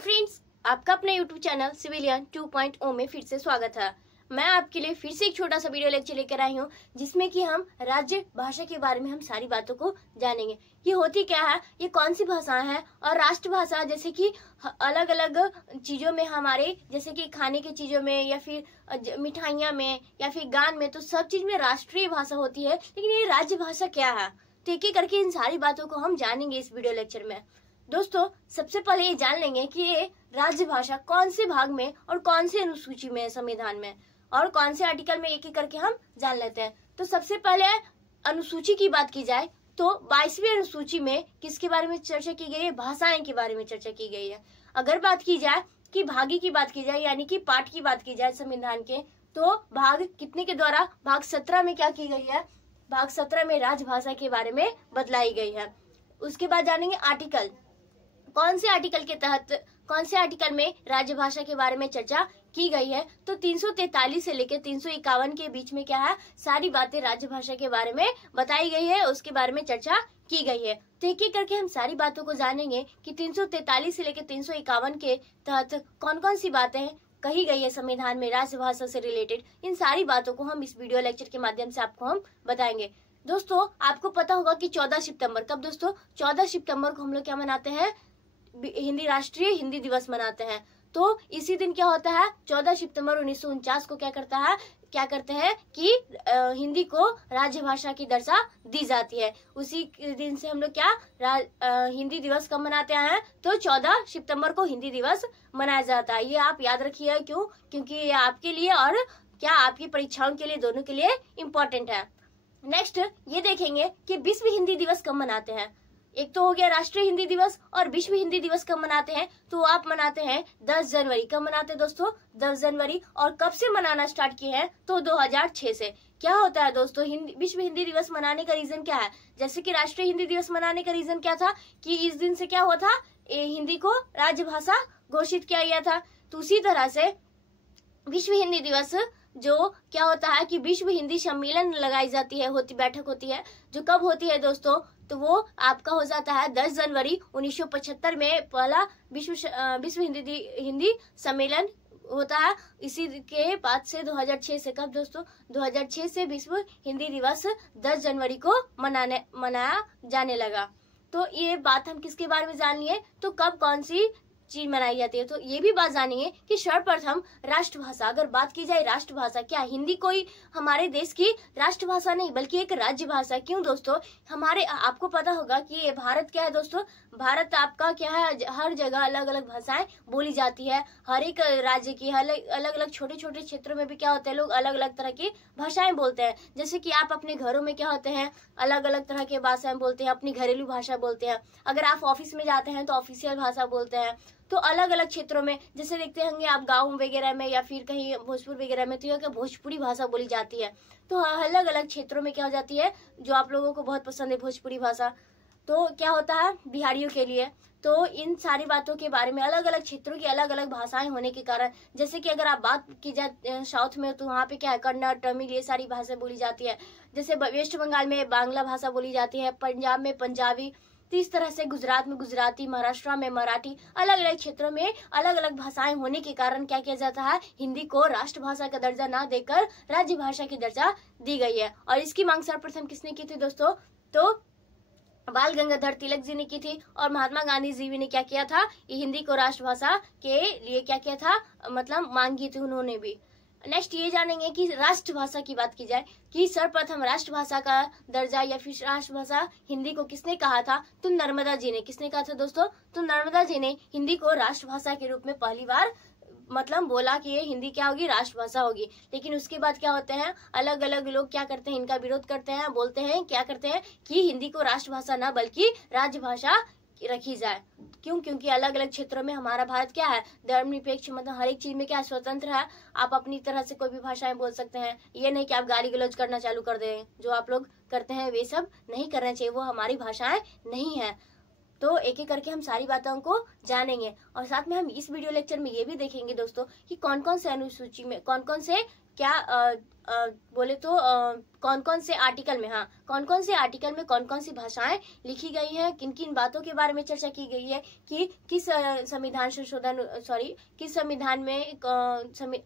Friends, आपका अपने YouTube channel civilian 2.0 में फिर से स्वागत है। मैं आपके लिए फिर से एक छोटा सा वीडियो लेक्चर लेकर आई हूँ, जिसमें कि हम राज्य भाषा के बारे में हम सारी बातों को जानेंगे। ये होती क्या है, ये कौन सी भाषाएं हैं, और राष्ट्रभाषा जैसे कि अलग अलग चीजों में हमारे, जैसे कि खाने की चीजों में या फिर मिठाइयाँ में या फिर गान में, तो सब चीज में राष्ट्रीय भाषा होती है। लेकिन ये राज्य भाषा क्या है, तो एक एक करके इन सारी बातों को हम जानेंगे इस वीडियो लेक्चर में। दोस्तों, सबसे पहले ये जान लेंगे कि ये राज्य भाषा कौन से भाग में और कौन से अनुसूची में है संविधान में, और कौन से आर्टिकल में, एक एक करके हम जान लेते हैं। तो सबसे पहले अनुसूची की बात की जाए तो 22वीं अनुसूची में किसके बारे में चर्चा की गई है? भाषाएं के बारे में चर्चा की गई है। अगर बात की जाए कि भागी की बात की जाए, यानी कि पाठ की बात की जाए संविधान के, तो भाग कितने के द्वारा, भाग 17 में क्या की गई है? भाग 17 में राजभाषा के बारे में बतलाई गई है। उसके बाद जानेंगे आर्टिकल, कौन से आर्टिकल के तहत, कौन से आर्टिकल में राजभाषा के बारे में चर्चा की गई है। तो 343 से लेकर 351 के बीच में क्या है, सारी बातें राजभाषा के बारे में बताई गई है, उसके बारे में चर्चा की गई है। तो एक एक करके हम सारी बातों को जानेंगे कि 343 से लेकर 351 के तहत कौन कौन सी बातें कही गई है संविधान में राजभाषा से रिलेटेड। इन सारी बातों को हम इस वीडियो लेक्चर के माध्यम से आपको हम बताएंगे। दोस्तों, आपको पता होगा कि 14 सितंबर, कब दोस्तों? 14 सितंबर को हम लोग क्या मनाते हैं? राष्ट्रीय हिंदी दिवस मनाते हैं। तो इसी दिन क्या होता है, 14 सितंबर 1949 को क्या करते हैं कि हिंदी को राजभाषा की दर्जा दी जाती है। उसी दिन से हम लोग हिंदी दिवस कब मनाते हैं? तो 14 सितंबर को हिंदी दिवस मनाया जाता है। ये आप याद रखिए, क्यों? क्योंकि ये आपके लिए और आपकी परीक्षाओं के लिए, दोनों के लिए इम्पोर्टेंट है। नेक्स्ट ये देखेंगे कि विश्व हिंदी दिवस कब मनाते हैं। एक तो हो गया राष्ट्रीय हिंदी दिवस, और विश्व हिंदी दिवस कब मनाते हैं? तो आप मनाते हैं 10 जनवरी। कब मनाते हैं दोस्तों? 10 जनवरी। और कब से मनाना स्टार्ट किए हैं? तो 2006 से। क्या होता है दोस्तों, विश्व हिंदी दिवस मनाने का रीजन क्या है? जैसे कि राष्ट्रीय हिंदी दिवस मनाने का रीजन क्या था कि इस दिन से क्या हुआ था, हिंदी को राजभाषा घोषित किया गया था। तो उसी तरह से विश्व हिंदी दिवस जो क्या होता है कि विश्व हिंदी सम्मेलन लगाई जाती है, बैठक होती है, जो कब होती है दोस्तों? तो वो आपका हो जाता है 10 जनवरी 1975 में पहला विश्व हिंदी सम्मेलन होता है। इसी के बाद से 2006 से, कब दोस्तों? 2006 से विश्व हिंदी दिवस 10 जनवरी को मनाया जाने लगा। तो ये बात हम किसके बारे में जान लिए, तो कब कौन सी चीज मनाई जाती है। तो ये भी बात जानिए कि सर्वप्रथम राष्ट्रभाषा, अगर बात की जाए राष्ट्रभाषा, क्या हिंदी कोई हमारे देश की राष्ट्रभाषा नहीं बल्कि एक राज्य भाषा। क्यों दोस्तों? आपको पता होगा कि ये भारत क्या है दोस्तों, भारत आपका क्या है, हर जगह अलग अलग भाषाएं बोली जाती है। हर एक राज्य की अलग अलग छोटे छोटे क्षेत्रों में भी क्या होते हैं, लोग अलग अलग तरह की भाषाएं बोलते हैं। जैसे कि आप अपने घरों में क्या होते हैं, अलग अलग तरह की भाषाएं बोलते हैं, अपनी घरेलू भाषा बोलते हैं। अगर आप ऑफिस में जाते हैं तो ऑफिशियल भाषा बोलते हैं। तो अलग अलग क्षेत्रों में, जैसे देखते होंगे आप गाँव वगैरह में या फिर कहीं भोजपुर वगैरह में, तो यह भोजपुरी भाषा बोली जाती है। तो अलग अलग क्षेत्रों में क्या हो जाती है, जो आप लोगों को बहुत पसंद है भोजपुरी भाषा, तो क्या होता है बिहारियों के लिए। तो इन सारी बातों के बारे में, अलग अलग क्षेत्रों की अलग अलग भाषाएं होने के कारण, जैसे कि अगर आप बात की जाए साउथ में, तो वहाँ पे क्या है, कन्नड़, तमिल, ये सारी भाषाएं बोली जाती है। जैसे वेस्ट बंगाल में बांग्ला भाषा बोली जाती है, पंजाब में पंजाबी, तो इस तरह से गुजरात में गुजराती, महाराष्ट्र में मराठी, अलग अलग क्षेत्रों में अलग अलग भाषाएं होने के कारण क्या किया जाता है, हिंदी को राष्ट्रभाषा का दर्जा ना देकर राज्य भाषा की दर्जा दी गई है। और इसकी मांग सर्वप्रथम किसने की थी दोस्तों? तो बाल गंगाधर तिलक जी ने की थी, और महात्मा गांधी जी ने क्या किया था, ये हिंदी को राष्ट्रभाषा के लिए क्या किया था, मतलब मांग की थी उन्होंने भी। नेक्स्ट ये जानेंगे कि राष्ट्रभाषा की बात की जाए कि सर्वप्रथम राष्ट्रभाषा का दर्जा या फिर राष्ट्रभाषा हिंदी को किसने कहा था? तो नर्मदा जी ने। किसने कहा था दोस्तों? तो नर्मदा जी ने हिंदी को राष्ट्रभाषा के रूप में पहली बार मतलब बोला कि ये हिंदी क्या होगी, राष्ट्रभाषा होगी। लेकिन उसके बाद क्या होते हैं, अलग अलग लोग क्या करते हैं, इनका विरोध करते हैं, बोलते हैं क्या करते हैं कि हिंदी को राष्ट्रभाषा ना बल्कि राजभाषा रखी जाए। क्यों? क्योंकि अलग अलग क्षेत्रों में हमारा भारत क्या है, धर्मनिरपेक्ष, मतलब हर एक चीज में क्या स्वतंत्र है। आप अपनी तरह से कोई भी भाषाएं बोल सकते हैं। ये नहीं कि आप गाली गलौज करना चालू कर दें, जो आप लोग करते हैं वे सब नहीं करना चाहिए, वो हमारी भाषाएं नहीं है। तो एक एक करके हम सारी बातों को जानेंगे, और साथ में हम इस वीडियो लेक्चर में ये भी देखेंगे दोस्तों कि कौन कौन से अनुसूची में कौन कौन से क्या बोले तो कौन कौन से आर्टिकल में, हाँ, कौन कौन से आर्टिकल में कौन कौन सी भाषाएं लिखी गई हैं, किन किन बातों के बारे में चर्चा की गई है कि किस संविधान संशोधन, सॉरी, किस संविधान में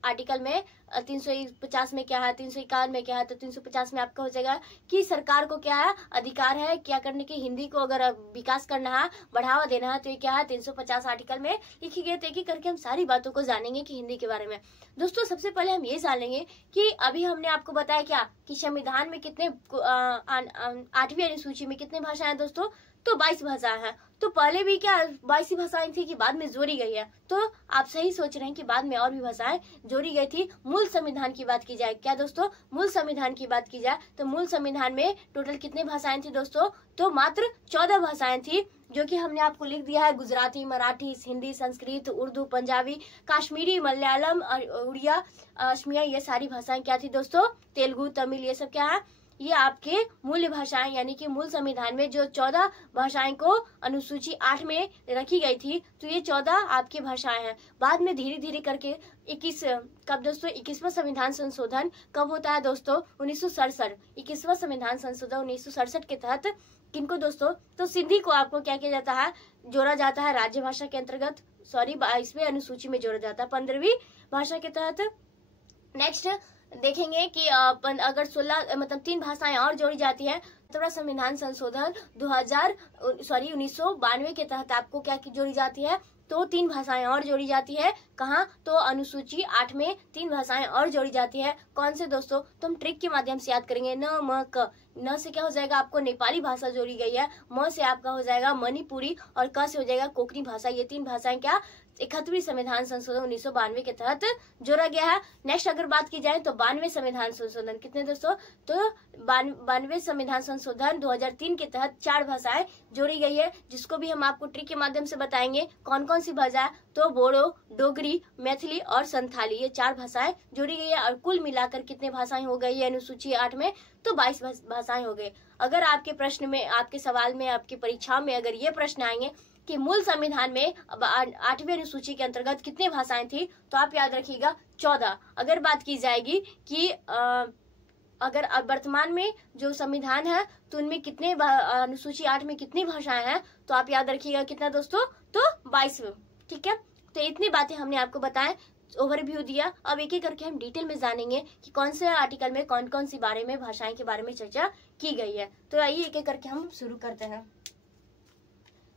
आर्टिकल में 350 में क्या है, 351 में क्या है, तो 350 में आपका हो जाएगा कि सरकार को क्या है, अधिकार है क्या करने की, हिंदी को अगर विकास करना है, बढ़ावा देना है, तो ये क्या है 350 आर्टिकल में लिखी गई। तो एक एक करके हम सारी बातों को जानेंगे कि हिंदी के बारे में। दोस्तों सबसे पहले हम ये जान लेंगे कि अभी हमने आपको बताया क्या कि संविधान में कितने 8वीं अनुसूची में कितने भाषाएं हैं दोस्तों, तो 22 भाषाएं हैं। तो पहले भी क्या 22 भाषाएं थी कि बाद में जोड़ी गई है, तो आप सही सोच रहे हैं कि बाद में और भी भाषाएं जोड़ी गई थी। मूल संविधान की बात की जाए, क्या दोस्तों, मूल संविधान की बात की जाए तो मूल संविधान में टोटल कितने भाषाएं थी दोस्तों, तो मात्र 14 भाषाएं थी, जो कि हमने आपको लिख दिया है। गुजराती, मराठी, हिंदी, संस्कृत, उर्दू, पंजाबी, कश्मीरी, मलयालम, उड़िया, असमिया, ये सारी भाषाएं क्या थी दोस्तों, तेलुगु, तमिल, ये सब क्या है, ये आपके मूल भाषाएं, यानी कि मूल संविधान में जो 14 भाषाएं को अनुसूची 8 में रखी गई थी, तो ये 14 आपकी भाषाएं हैं। बाद में धीरे धीरे करके 21 कब दोस्तों, 21वां संविधान संशोधन कब होता है दोस्तों, 1967। 21वां संविधान संशोधन 1967 के तहत किनको दोस्तों, तो सिंधी को आपको क्या किया जाता है, जोड़ा जाता है राज्य भाषा के अंतर्गत, सॉरी 22वें अनुसूची में जोड़ा जाता है 15वीं भाषा के तहत। नेक्स्ट देखेंगे कि अगर 16 मतलब 3 भाषाएं और जोड़ी जाती है, तो संविधान संशोधन 1992 के तहत आपको क्या जोड़ी जाती है, तो 3 भाषाएं और जोड़ी जाती है। कहाँ, तो अनुसूची 8 में 3 भाषाएं और जोड़ी जाती है। कौन से दोस्तों, तो हम ट्रिक के माध्यम से याद करेंगे। न, म, क। न से क्या हो जाएगा, आपको नेपाली भाषा जोड़ी गई है। म से आपका हो जाएगा मणिपुरी, और क से हो जाएगा कोंकणी भाषा। ये 3 भाषाएं क्या 71वीं संविधान संशोधन 1992 के तहत जोड़ा गया है। नेक्स्ट अगर बात की जाए तो 92वें संविधान संशोधन कितने दोस्तों, तो 92वें संविधान संशोधन 2003 के तहत 4 भाषाएं जोड़ी गई है, जिसको भी हम आपको ट्रिक के माध्यम से बताएंगे। कौन कौन सी भाषा, तो बोडो, डोगरी, मैथिली और संथाली, ये 4 भाषाएं जोड़ी गई है। और कुल मिलाकर कितने भाषाएं हो गई है अनुसूची 8 में, तो 22 भाषाएं हो गई। अगर आपके प्रश्न में, आपके सवाल में, आपकी परीक्षा में अगर ये प्रश्न आएंगे कि मूल संविधान में 8वीं अनुसूची के अंतर्गत कितने भाषाएं थी, तो आप याद रखिएगा 14। अगर बात की जाएगी कि अगर वर्तमान में जो संविधान है तो उनमें कितने अनुसूची 8 में कितनी भाषाएं हैं, तो आप याद रखिएगा कितना दोस्तों, तो 22। ठीक है, तो इतनी बातें हमने आपको बताएं, ओवरव्यू दिया। अब एक एक करके हम डिटेल में जानेंगे कि कौन से आर्टिकल में कौन कौन सी बारे में भाषाएं के बारे में चर्चा की गई है। तो आइए एक एक करके हम शुरू करते हैं।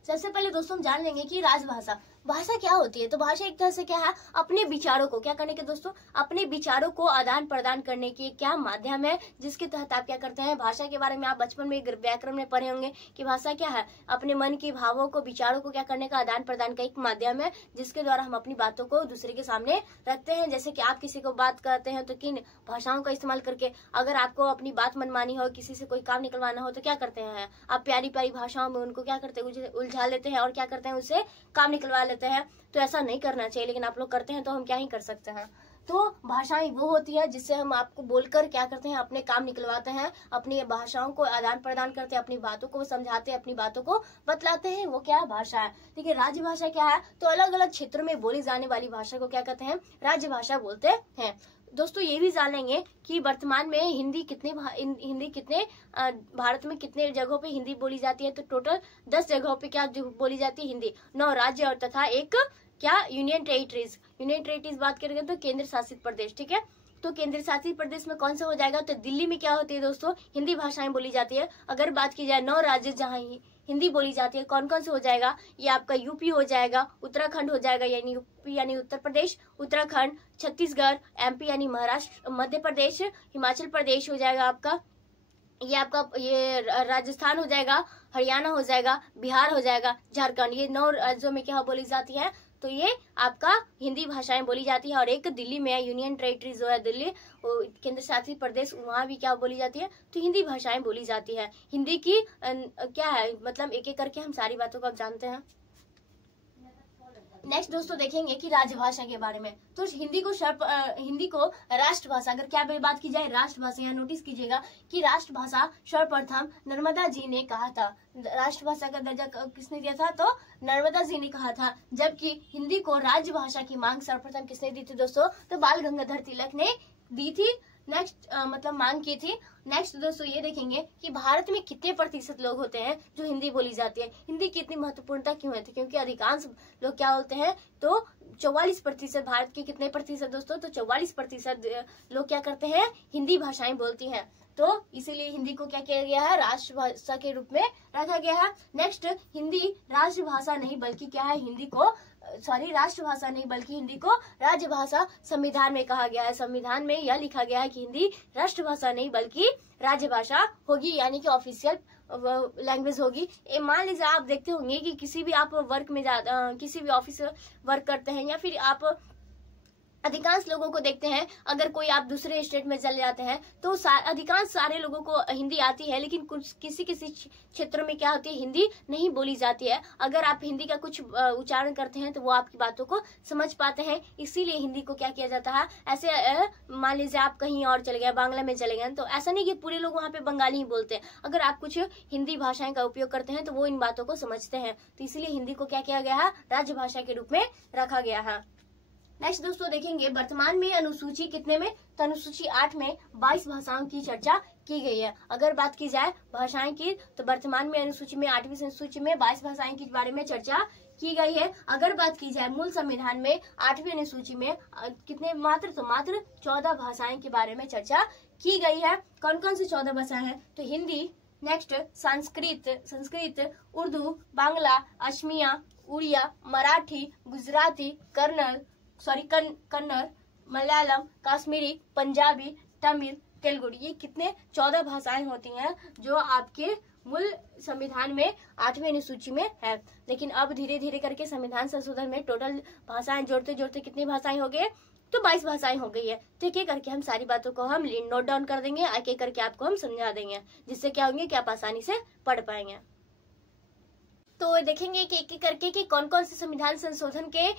सबसे पहले दोस्तों हम जान लेंगे कि राजभाषा, भाषा क्या होती है। तो भाषा एक तरह से क्या है, अपने विचारों को क्या करने के दोस्तों, अपने विचारों को आदान प्रदान करने की क्या माध्यम है, जिसके तहत आप क्या करते हैं। भाषा के बारे में आप बचपन में व्याकरण में पढ़े होंगे कि भाषा क्या है, अपने मन के भावों को, विचारों को क्या करने का आदान प्रदान का एक माध्यम है, जिसके द्वारा हम अपनी बातों को दूसरे के सामने रखते हैं। जैसे कि आप किसी को बात करते हैं तो किन भाषाओं का इस्तेमाल करके, अगर आपको अपनी बात मनमानी हो, किसी से कोई काम निकलवाना हो, तो क्या करते हैं आप, प्यारी प्यारी भाषाओं में उनको क्या करते हैं, उलझा लेते हैं और क्या करते हैं, उससे काम निकलवा लेते हैं। तो ऐसा नहीं करना चाहिए, लेकिन आप लोग करते हैं, तो हम क्या ही कर सकते हैं। तो भाषाएं वो होती है जिससे हम आपको बोलकर क्या करते हैं, अपने काम निकलवाते हैं, अपनी भाषाओं को आदान प्रदान करते हैं, अपनी बातों को समझाते हैं, अपनी बातों को बतलाते हैं, वो क्या भाषा है। देखिए राज्य भाषा क्या है, तो अलग अलग क्षेत्रों में बोली जाने वाली भाषा को क्या कहते हैं, राज्य भाषा बोलते हैं। दोस्तों ये भी जानेंगे कि वर्तमान में हिंदी कितने भारत में कितने जगहों पे हिंदी बोली जाती है। तो टोटल 10 जगहों पे क्या बोली जाती है हिंदी, 9 राज्य और तथा एक क्या यूनियन टेरिटरीज बात करेंगे तो केंद्र शासित प्रदेश। ठीक है, तो केंद्र शासित प्रदेश में कौन सा हो जाएगा, तो दिल्ली में क्या होती है दोस्तों, हिंदी भाषाएं बोली जाती है। अगर बात की जाए 9 राज्य जहाँ हिंदी बोली जाती है, कौन कौन से हो जाएगा, ये आपका यूपी हो जाएगा, उत्तराखंड हो जाएगा यानी यूपी यानी उत्तर प्रदेश, उत्तराखंड, छत्तीसगढ़, एमपी यानी महाराष्ट्र, मध्य प्रदेश, हिमाचल प्रदेश हो जाएगा आपका, ये आपका ये राजस्थान हो जाएगा, हरियाणा हो जाएगा, बिहार हो जाएगा, झारखंड। ये 9 राज्यों में क्या बोली जाती है, तो ये आपका हिंदी भाषाएं बोली जाती है। और एक दिल्ली में यूनियन टेरिटरीज जो है दिल्ली, केंद्र शासित प्रदेश, वहाँ भी क्या बोली जाती है, तो हिंदी भाषाएं बोली जाती है। हिंदी की क्या है मतलब एक एक करके हम सारी बातों को अब जानते हैं। नेक्स्ट दोस्तों देखेंगे कि राजभाषा के बारे में। तो हिंदी को राष्ट्रभाषा, अगर क्या बात की जाए राष्ट्रभाषा, यहाँ नोटिस कीजिएगा कि राष्ट्रभाषा सर्वप्रथम नर्मदा जी ने कहा था। राष्ट्रभाषा का दर्जा किसने दिया था, तो नर्मदा जी ने कहा था। जबकि हिंदी को राजभाषा की मांग सर्वप्रथम किसने दी थी दोस्तों, तो बाल गंगाधर तिलक ने दी थी। नेक्स्ट मतलब मांग की थी। नेक्स्ट दोस्तों ये देखेंगे कि भारत में कितने प्रतिशत लोग होते हैं जो हिंदी बोली जाती है। हिंदी की इतनी महत्वपूर्णता क्यों है? क्योंकि अधिकांश लोग क्या होते हैं तो 44%, भारत के कितने प्रतिशत दोस्तों? तो 44% लोग क्या करते हैं, हिंदी भाषाएं बोलती हैं। तो इसीलिए हिंदी को क्या किया गया है, राष्ट्रभाषा के रूप में रखा गया है। नेक्स्ट, हिंदी राष्ट्रभाषा नहीं बल्कि क्या है, राष्ट्रभाषा नहीं बल्कि हिंदी को राज्यभाषा संविधान में कहा गया है। संविधान में यह लिखा गया है कि हिंदी राष्ट्रभाषा नहीं बल्कि राज्यभाषा होगी, यानी कि ऑफिशियल लैंग्वेज होगी। मान लीजिए आप देखते होंगे कि किसी भी आप वर्क में किसी भी ऑफिस वर्क करते हैं या फिर आप अधिकांश लोगों को देखते हैं, अगर कोई आप दूसरे स्टेट में चले जाते हैं तो अधिकांश सारे लोगों को हिंदी आती है, लेकिन कुछ किसी क्षेत्रों में क्या होती है, हिंदी नहीं बोली जाती है। अगर आप हिंदी का कुछ उच्चारण करते हैं तो वो आपकी बातों को समझ पाते हैं, इसीलिए हिंदी को क्या किया जाता है। ऐसे मान लीजिए आप कहीं और चले गए, बांग्ला में चले गए, तो ऐसा नहीं कि पूरे लोग वहाँ पे बंगाली ही बोलते हैं। अगर आप कुछ हिंदी भाषाएं का उपयोग करते हैं तो वो इन बातों को समझते हैं, तो इसीलिए हिंदी को क्या किया गया है, राज्यभाषा के रूप में रखा गया है। नेक्स्ट दोस्तों देखेंगे वर्तमान में अनुसूची कितने में, तो अनुसूची 8 में 22 भाषाओं की चर्चा की गई है। अगर बात की जाए भाषाएं की तो वर्तमान में अनुसूची में 8वीं अनुसूची में 22 भाषाएं के बारे में चर्चा की गई है। अगर बात की जाए मूल संविधान में 8वीं अनुसूची में कितने, मात्र 14 भाषाएं के बारे में चर्चा की गई है। कौन कौन सी 14 भाषाएं हैं, तो हिंदी, नेक्स्ट संस्कृत, उर्दू, बांग्ला, असमिया, उड़िया, मराठी, गुजराती, कन्नड़, मलयालम, कश्मीरी, पंजाबी, तमिल, तेलुगु। ये कितने 14 भाषाएं होती हैं जो आपके मूल संविधान में 8वीं अनुसूची में है। लेकिन अब धीरे धीरे करके संविधान संशोधन में टोटल भाषाएं जोड़ते जोड़ते कितनी भाषाएं हो गई, तो 22 भाषाएं हो गई है। तो एक एक करके हम सारी बातों को हम नोट डाउन कर देंगे, एक एक करके आपको हम समझा देंगे, जिससे क्या होंगे कि आप आसानी से पढ़ पाएंगे। तो देखेंगे कि एक एक करके कि कौन कौन से संविधान संशोधन के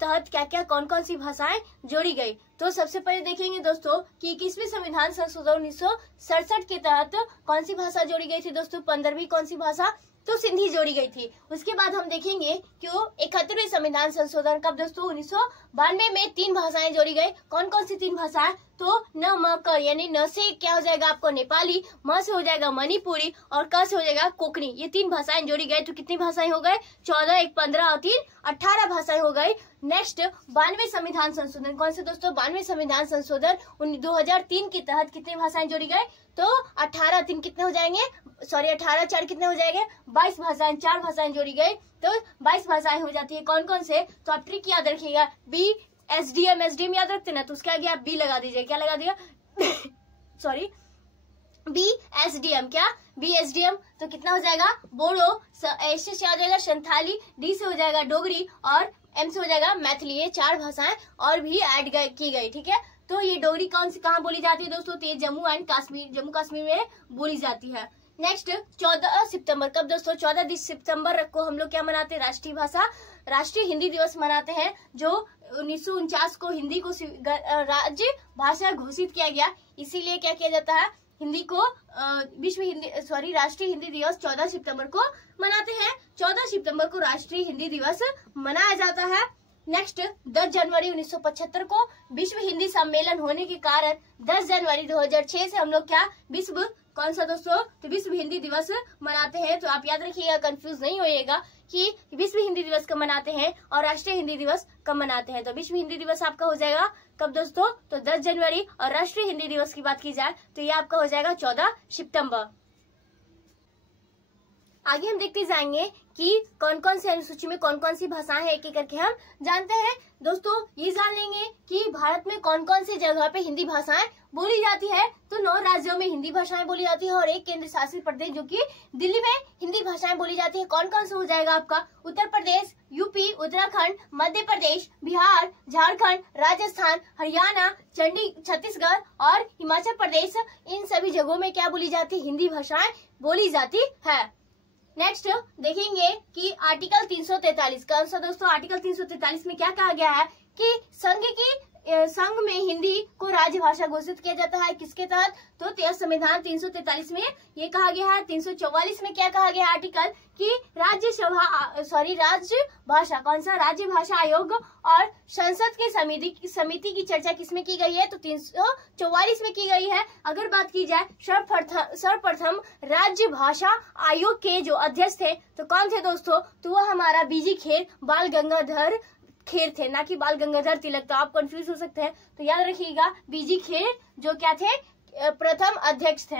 तहत क्या क्या कौन कौन सी भाषाएं जोड़ी गई। तो सबसे पहले देखेंगे दोस्तों कि 21वीं संविधान संशोधन 1967 के तहत कौन सी भाषा जोड़ी गई थी दोस्तों, 15वीं कौन सी भाषा, तो सिंधी जोड़ी गई थी। उसके बाद हम देखेंगे कि 71वें संविधान संशोधन कब दोस्तों, 1992 में 3 भाषाएं जोड़ी गई। कौन कौन सी 3 भाषाएं, तो न म क, यानी न से क्या हो जाएगा आपको नेपाली, म से हो जाएगा मणिपुरी और क से हो जाएगा कोंकणी। ये 3 भाषाएं जोड़ी गई। तो कितनी भाषाएं हो गए, 14, 1 15 और 3 18 भाषाएं हो गई। नेक्स्ट 92वें संविधान संशोधन कौन से दोस्तों, 92वें संविधान संशोधन 2003 के तहत कितनी भाषाएं जोड़ी गए, तो 18 3 कितने हो जाएंगे, 18 4 कितने हो जाएंगे, 22 भाषाएं, 4 भाषाएं जोड़ी गई तो 22 भाषाएं हो जाती है। कौन कौन से, तो आप ट्रिक याद रखिएगा, एसडीएम याद रखते ना, तो उसके आगे आप बी लगा दीजिए, क्या लगा दिया BSDM, क्या BSDM, तो कितना हो जाएगा, बोडो, एस से आ जाएगा संथाली, डी से हो जाएगा डोगरी और एम से हो जाएगा मैथिली। ये 4 भाषाएं और भी ऐड की गई, ठीक है। तो ये डोगरी कौन सी कहाँ बोली जाती है दोस्तों, तो ये जम्मू कश्मीर में बोली जाती है। नेक्स्ट 14 सितंबर कब दोस्तों, 14 सितंबर को हम लोग क्या मनाते हैं, राष्ट्रीय हिंदी दिवस मनाते हैं, जो 1949 को हिंदी को राज्य भाषा घोषित किया गया। इसीलिए क्या किया जाता है, हिंदी को राष्ट्रीय हिंदी दिवस 14 सितंबर को मनाते हैं। 14 सितंबर को राष्ट्रीय हिंदी दिवस मनाया जाता है। नेक्स्ट 10 जनवरी 1975 को विश्व हिंदी सम्मेलन होने के कारण 10 जनवरी 2006 से हम लोग क्या विश्व कौन सा दोस्तों, तो विश्व हिंदी दिवस मनाते हैं। तो आप याद रखिएगा, कंफ्यूज नहीं होइएगा कि विश्व हिंदी दिवस कब मनाते हैं और राष्ट्रीय हिंदी दिवस कब मनाते हैं। तो विश्व हिंदी दिवस आपका हो जाएगा कब दोस्तों, तो 10 जनवरी और राष्ट्रीय हिंदी दिवस की बात की जाए तो ये आपका हो जाएगा 14 सितंबर। आगे हम देखते जाएंगे कि कौन कौन सी अनुसूची में कौन कौन सी भाषाएं हैं, एक एक करके हम जानते हैं। दोस्तों ये जान लेंगे कि भारत में कौन कौन सी जगह पे हिंदी भाषाएं बोली जाती है। तो 9 राज्यों में हिंदी भाषाएं बोली जाती है और एक केंद्र शासित प्रदेश जो कि दिल्ली में हिंदी भाषाएं बोली जाती है। कौन कौन सा हो जाएगा आपका, उत्तर प्रदेश, यूपी, उत्तराखंड, मध्य प्रदेश, बिहार, झारखंड, राजस्थान, हरियाणा, छत्तीसगढ़ और हिमाचल प्रदेश। इन सभी जगहों में क्या बोली जाती है, हिंदी भाषाएं बोली जाती है। नेक्स्ट देखेंगे कि आर्टिकल 343 कौन सा दोस्तों, आर्टिकल 343 में क्या कहा गया है कि संघ की संघ में हिंदी को राजभाषा घोषित किया जाता है किसके तहत? तो संविधान 343 में ये कहा गया है। 344 में क्या कहा गया आर्टिकल कि राजभाषा कौन सा? राज्य भाषा आयोग और संसद की समिति की चर्चा किसमें की गई है? तो 344 में की गई है। अगर बात की जाए सर्वप्रथम राज्य भाषा आयोग के जो अध्यक्ष थे तो कौन थे दोस्तों? तो वो हमारा बीजी खेर बाल गंगाधर खेर थे, ना कि बाल गंगाधर तिलक। तो आप कंफ्यूज हो सकते हैं, तो याद रखिएगा बीजी खेर जो क्या थे? प्रथम अध्यक्ष थे।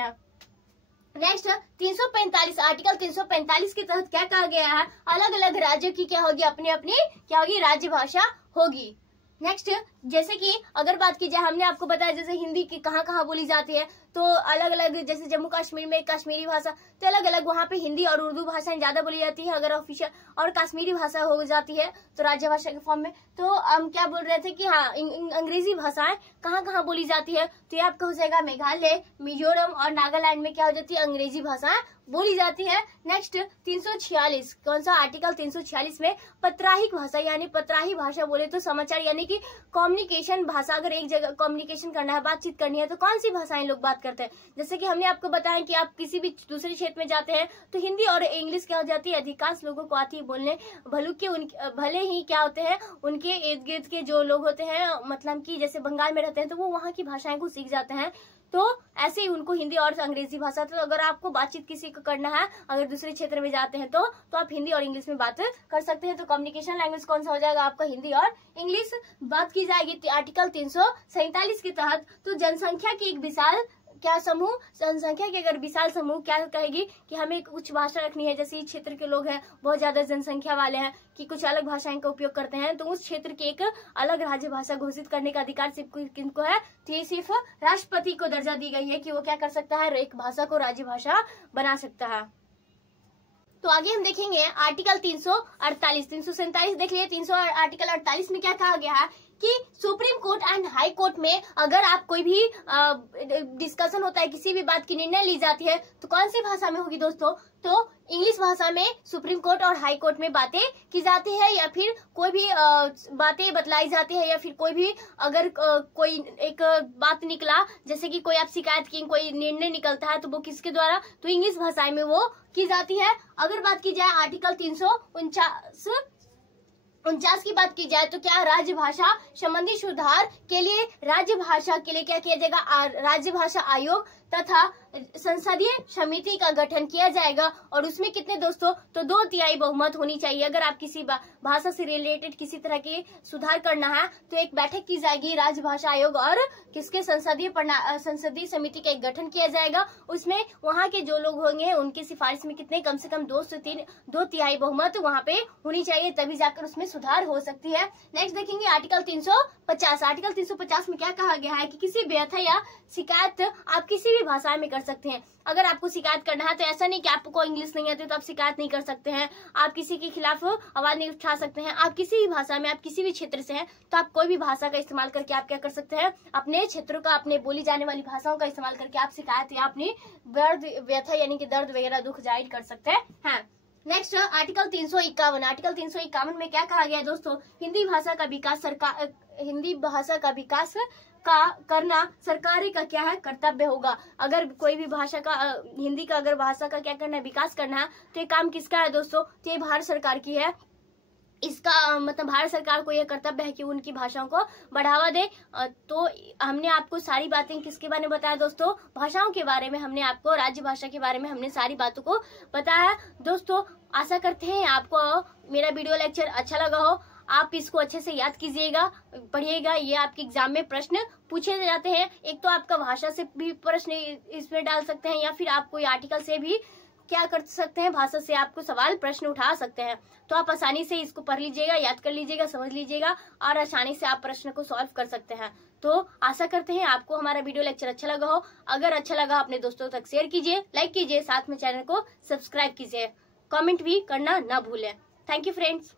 नेक्स्ट 345 आर्टिकल 345 के तहत क्या कहा गया है? अलग अलग राज्यों की क्या होगी? अपनी अपनी क्या होगी? राज्य भाषा होगी। नेक्स्ट जैसे कि अगर बात की जाए, हमने आपको बताया जैसे हिंदी की कहाँ कहाँ बोली जाती है, तो अलग अलग जैसे जम्मू कश्मीर में कश्मीरी भाषा, तो अलग अलग वहाँ पे हिंदी और उर्दू भाषाएं ज्यादा बोली जाती है। अगर ऑफिशियल और कश्मीरी भाषा हो जाती है तो राज्य भाषा के फॉर्म में। तो हम क्या बोल रहे थे कि हाँ अंग्रेजी भाषाएं कहाँ कहाँ बोली जाती है? तो ये आपका हो जाएगा मेघालय, मिजोरम और नागालैंड में क्या हो जाती है? अंग्रेजी भाषाएं बोली जाती है। नेक्स्ट 346 कौन सा? आर्टिकल 346 में पत्राहिक भाषा यानी पत्राही भाषा बोले तो समाचार यानी कि कम्युनिकेशन भाषा। अगर एक जगह कम्युनिकेशन करना है, बातचीत करनी है, तो कौन सी भाषाएं लोग बात करते हैं? जैसे कि हमने आपको बताया कि आप किसी भी दूसरे क्षेत्र में जाते हैं तो हिंदी और इंग्लिश क्या हो जाती है? अधिकांश लोगों को आती है बोलने। भले ही क्या होते हैं उनके इर्द गिर्द के जो लोग होते हैं, मतलब कि जैसे बंगाल में रहते हैं तो वो वहाँ की भाषाएं को सीख जाते हैं, तो ऐसे ही उनको हिंदी और अंग्रेजी भाषा। तो अगर आपको बातचीत किसी को करना है, अगर दूसरे क्षेत्र में जाते हैं तो आप हिंदी और इंग्लिश में बात कर सकते हैं। तो कम्युनिकेशन लैंग्वेज कौन सा हो जाएगा आपका? हिंदी और इंग्लिश। बात की जाएगी आर्टिकल 347 के तहत, तो जनसंख्या की एक विशाल क्या समूह, जनसंख्या के अगर विशाल समूह क्या कहेगी कि हमें कुछ भाषा रखनी है, जैसे इस क्षेत्र के लोग हैं बहुत ज्यादा जनसंख्या वाले हैं कि कुछ अलग भाषाएं का उपयोग करते हैं, तो उस क्षेत्र की एक अलग राज्य भाषा घोषित करने का अधिकार सिर्फ किनको है? तो ये सिर्फ राष्ट्रपति को दर्जा दी गई है कि वो क्या कर सकता है? एक भाषा को राज्य भाषा बना सकता है। तो आगे हम देखेंगे आर्टिकल 348 347 देख लिए। 300 आर्टिकल 48 में क्या कहा गया है कि supreme court and high court में अगर आप कोई भी डिस्कशन होता है, किसी भी बात की निर्णय ली जाती है, तो कौन सी भाषा में होगी दोस्तों? तो इंग्लिश भाषा में सुप्रीम कोर्ट और हाई कोर्ट में बातें की जाती है, या फिर कोई भी बातें बतलाई जाती है, या फिर कोई भी अगर कोई एक बात निकला, जैसे कि कोई आप शिकायत की, कोई निर्णय निकलता है, तो वो किसके द्वारा? तो इंग्लिश भाषा में वो की जाती है। अगर बात की जाए आर्टिकल 349 की बात की जाए तो क्या राज्य भाषा संबंधी सुधार के लिए राज्य भाषा के लिए क्या किया जाएगा? राज्य भाषा आयोग तथा संसदीय समिति का गठन किया जाएगा। और उसमें कितने दोस्तों? तो 2/3 बहुमत होनी चाहिए। अगर आप किसी भाषा से रिलेटेड किसी तरह की सुधार करना है तो एक बैठक की जाएगी राज्य भाषा आयोग और किसके? संसदीय समिति का एक गठन किया जाएगा। उसमें वहाँ के जो लोग होंगे उनकी सिफारिश में कितने? कम से कम 2 से 2/3 बहुमत वहाँ पे होनी चाहिए, तभी जाकर उसमें सुधार हो सकती है। नेक्स्ट देखेंगे आर्टिकल 350। आर्टिकल 350 में क्या कहा गया है कि किसी व्यथा या शिकायत आप किसी भी भाषा में कर सकते हैं। अगर आपको शिकायत करना है तो ऐसा नहीं कि आपको इंग्लिश नहीं आती तो आप शिकायत नहीं कर सकते हैं, आप किसी के खिलाफ आवाज नहीं उठा सकते हैं। आप किसी भी भाषा में, आप किसी भी क्षेत्र से हैं तो आप कोई भी भाषा का इस्तेमाल करके आप क्या कर सकते हैं? अपने क्षेत्र का, अपने बोली जाने वाली भाषाओं का इस्तेमाल करके आप शिकायत या अपनी व्यथा यानी कि दर्द वगैरह दुख जाहिर कर सकते हैं। Next article 351। आर्टिकल 351 में क्या कहा गया है दोस्तों? हिंदी भाषा का विकास करना सरकार का क्या है? कर्तव्य होगा। अगर कोई भी भाषा का, हिंदी का अगर भाषा का क्या करना है? विकास करना है, तो ये काम किसका है दोस्तों? तो ये भारत सरकार की है। इसका मतलब भारत सरकार को यह कर्तव्य है कि उनकी भाषाओं को बढ़ावा दे। तो हमने आपको सारी बातें किसके बारे में बताया दोस्तों? भाषाओं के बारे में हमने आपको, राज्य भाषा के बारे में हमने सारी बातों को बताया दोस्तों। आशा करते हैं आपको मेरा वीडियो लेक्चर अच्छा लगा हो। आप इसको अच्छे से याद कीजिएगा, पढ़िएगा। ये आपके एग्जाम में प्रश्न पूछे जाते हैं। एक तो आपका भाषा से भी प्रश्न इसमें डाल सकते हैं, या फिर आप कोई आर्टिकल से भी क्या कर सकते हैं? भाषा से आपको सवाल प्रश्न उठा सकते हैं। तो आप आसानी से इसको पढ़ लीजिएगा, याद कर लीजिएगा, समझ लीजिएगा और आसानी से आप प्रश्न को सॉल्व कर सकते हैं। तो आशा करते हैं आपको हमारा वीडियो लेक्चर अच्छा लगा हो। अगर अच्छा लगा अपने दोस्तों तक शेयर कीजिए, लाइक कीजिए, साथ में चैनल को सब्सक्राइब कीजिए, कमेंट भी करना ना भूलें। Thank you friends.